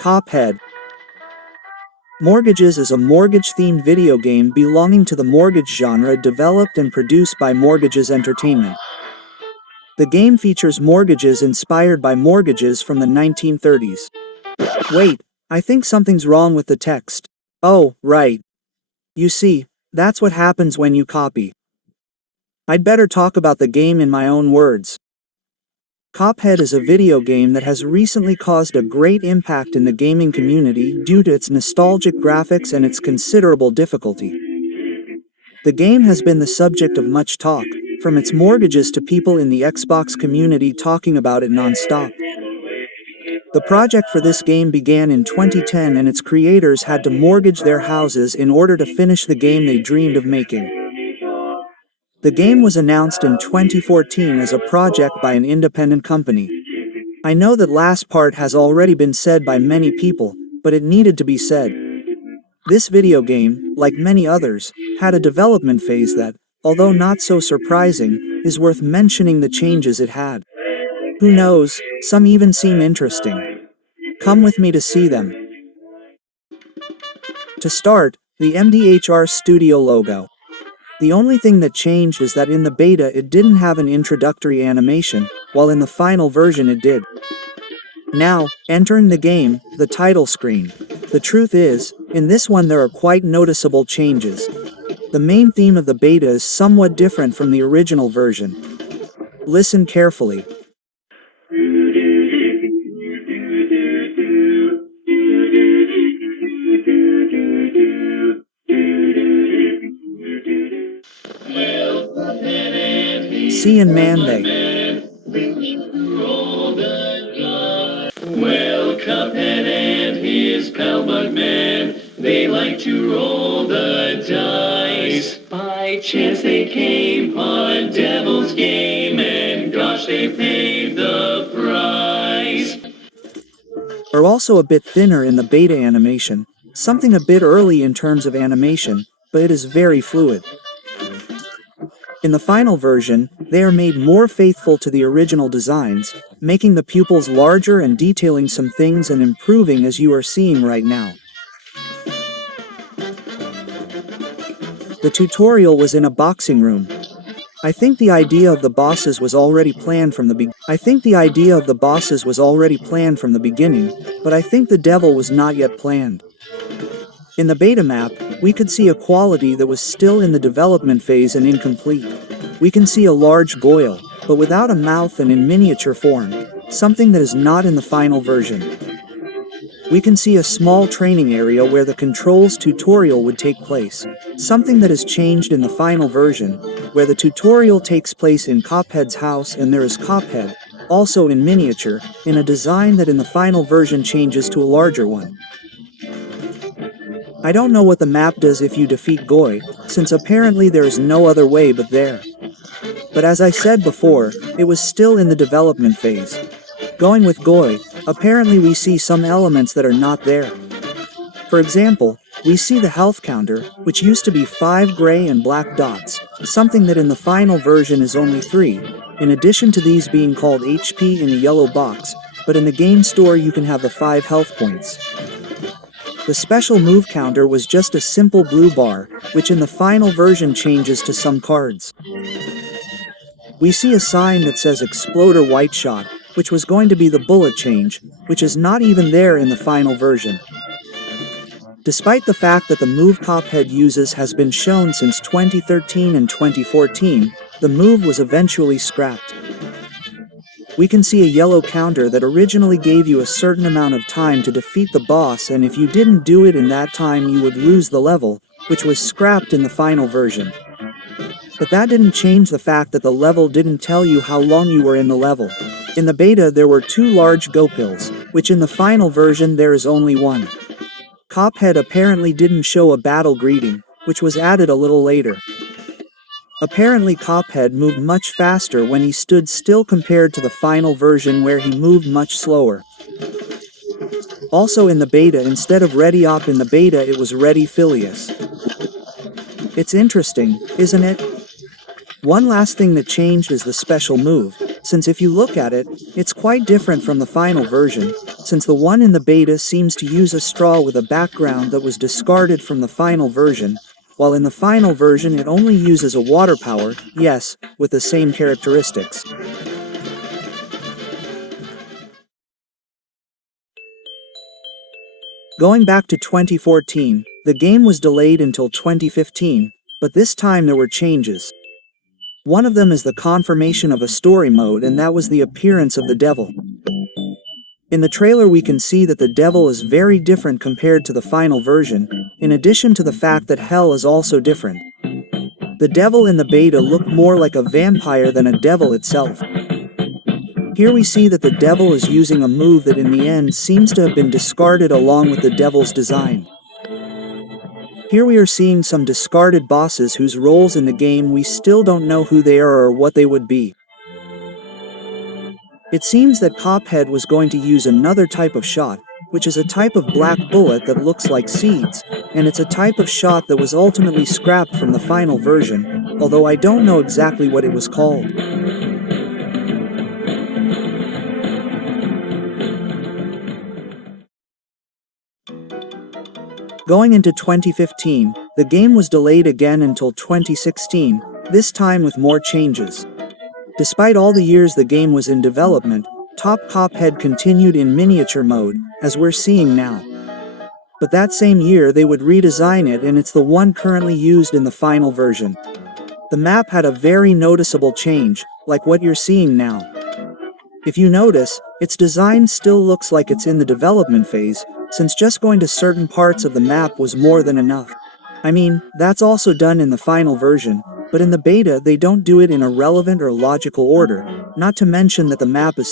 Cuphead. Mortgages is a mortgage-themed video game belonging to the mortgage genre developed and produced by Mortgages Entertainment. The game features mortgages inspired by mortgages from the 1930s. Wait, I think something's wrong with the text. Oh, right. You see, that's what happens when you copy. I'd better talk about the game in my own words. Cuphead is a video game that has recently caused a great impact in the gaming community due to its nostalgic graphics and its considerable difficulty. The game has been the subject of much talk, from its mortgages to people in the Xbox community talking about it non-stop. The project for this game began in 2010 and its creators had to mortgage their houses in order to finish the game they dreamed of making. The game was announced in 2014 as a project by an independent company. I know that last part has already been said by many people, but it needed to be said. This video game, like many others, had a development phase that, although not so surprising, is worth mentioning the changes it had. Who knows, some even seem interesting. Come with me to see them. To start, the MDHR Studio logo. The only thing that changed is that in the beta it didn't have an introductory animation, while in the final version it did. Now, entering the game, the title screen. The truth is, in this one there are quite noticeable changes. The main theme of the beta is somewhat different from the original version. Listen carefully. See and man they. Well, Cuphead and his pal Bugman, they like to roll the dice. By chance they came upon a devil's game, and gosh, they paid the price. Are also a bit thinner in the beta animation, something a bit early in terms of animation, but it is very fluid. In the final version, they are made more faithful to the original designs, making the pupils larger and detailing some things and improving as you are seeing right now. The tutorial was in a boxing room. I think the idea of the bosses was already planned from the beginning, but I think the devil was not yet planned. In the beta map, we could see a quality that was still in the development phase and incomplete. We can see a large goyle, but without a mouth and in miniature form, something that is not in the final version. We can see a small training area where the controls tutorial would take place, something that has changed in the final version, where the tutorial takes place in Cuphead's house and there is Cuphead, also in miniature, in a design that in the final version changes to a larger one. I don't know what the map does if you defeat Goy, since apparently there is no other way but there. But as I said before, it was still in the development phase. Going with Goy, apparently we see some elements that are not there. For example, we see the health counter, which used to be 5 gray and black dots, something that in the final version is only 3, in addition to these being called HP in a yellow box, but in the game store you can have the 5 health points. The special move counter was just a simple blue bar, which in the final version changes to some cards. We see a sign that says Exploder White Shot, which was going to be the bullet change, which is not even there in the final version. Despite the fact that the move Cuphead uses has been shown since 2013 and 2014, the move was eventually scrapped. We can see a yellow counter that originally gave you a certain amount of time to defeat the boss, and if you didn't do it in that time you would lose the level, which was scrapped in the final version. But that didn't change the fact that the level didn't tell you how long you were in the level. In the beta there were 2 large go pills, which in the final version there is only 1. Cuphead apparently didn't show a battle greeting, which was added a little later. Apparently Cuphead moved much faster when he stood still compared to the final version where he moved much slower. Also in the beta, instead of Rediop in the beta it was Redi Filius. It's interesting, isn't it? One last thing that changed is the special move, since if you look at it, it's quite different from the final version, since the one in the beta seems to use a straw with a background that was discarded from the final version, while in the final version it only uses a water power, yes, with the same characteristics. Going back to 2014, the game was delayed until 2015, but this time there were changes. One of them is the confirmation of a story mode, and that was the appearance of the devil. In the trailer we can see that the devil is very different compared to the final version, in addition to the fact that hell is also different. The devil in the beta looked more like a vampire than a devil itself. Here we see that the devil is using a move that in the end seems to have been discarded along with the devil's design. Here we are seeing some discarded bosses whose roles in the game we still don't know who they are or what they would be. It seems that Cuphead was going to use another type of shot, which is a type of black bullet that looks like seeds, and it's a type of shot that was ultimately scrapped from the final version, although I don't know exactly what it was called. Going into 2015, the game was delayed again until 2016, this time with more changes. Despite all the years the game was in development, Top Cuphead continued in miniature mode, as we're seeing now. But that same year they would redesign it, and it's the one currently used in the final version. The map had a very noticeable change, like what you're seeing now. If you notice, its design still looks like it's in the development phase, since just going to certain parts of the map was more than enough. I mean, that's also done in the final version, but in the beta they don't do it in a relevant or logical order, not to mention that the map is